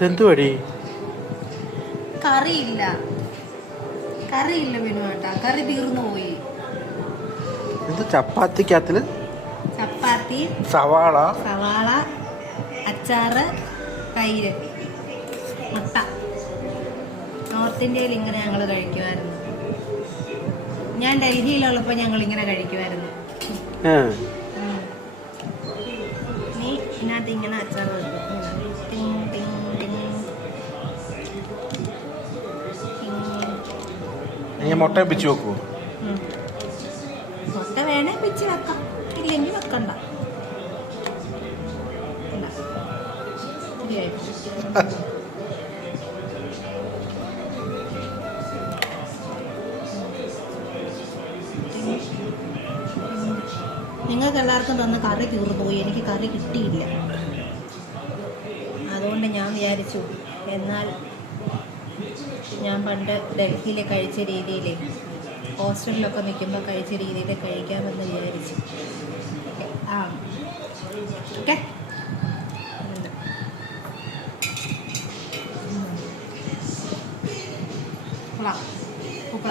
ഇതെന്തുവാടി? കറിയില്ല വേണുവേട്ടാ, കറി തീർന്നു പോയി. ഇത് ചപ്പാത്തിക്കകത്തില് ചപ്പാത്തി, സവാള, അച്ചാറ്, തൈര്, മുട്ട. നോർത്ത് ഇന്ത്യയിൽ ഇങ്ങനെ ഞങ്ങൾ കഴിക്കുമായിരുന്നു. ഞാൻ ഡൽഹിയിലുള്ളപ്പോൾ ഞങ്ങൾ ഇങ്ങനെ കഴിക്കുമായിരുന്നു. നീ ഇതിനകത്ത് ഇങ്ങനെ അച്ചാറ് വെക്കും. മുട്ട പിച്ച് വെക്കുവോ? മുട്ട വേണേ പിച്ച് വെക്കാം, ഇല്ലെങ്കിൽ വെക്കണ്ട. നിങ്ങൾക്ക് എല്ലാവർക്കും തന്ന കറി തീർന്നു പോയി, എനിക്ക് കറി കിട്ടിയില്ല. അതുകൊണ്ട് ഞാൻ വിചാരിച്ചു എന്നാൽ ഞാൻ പണ്ട് ഡൽഹിയിൽ കഴിച്ച രീതിയിൽ, ഹോസ്റ്റലിലൊക്കെ നിൽക്കുമ്പോൾ കഴിച്ച രീതിയിൽ കഴിക്കാമെന്ന് വിചാരിച്ചു. ഓക്കെ, ഉപ്പള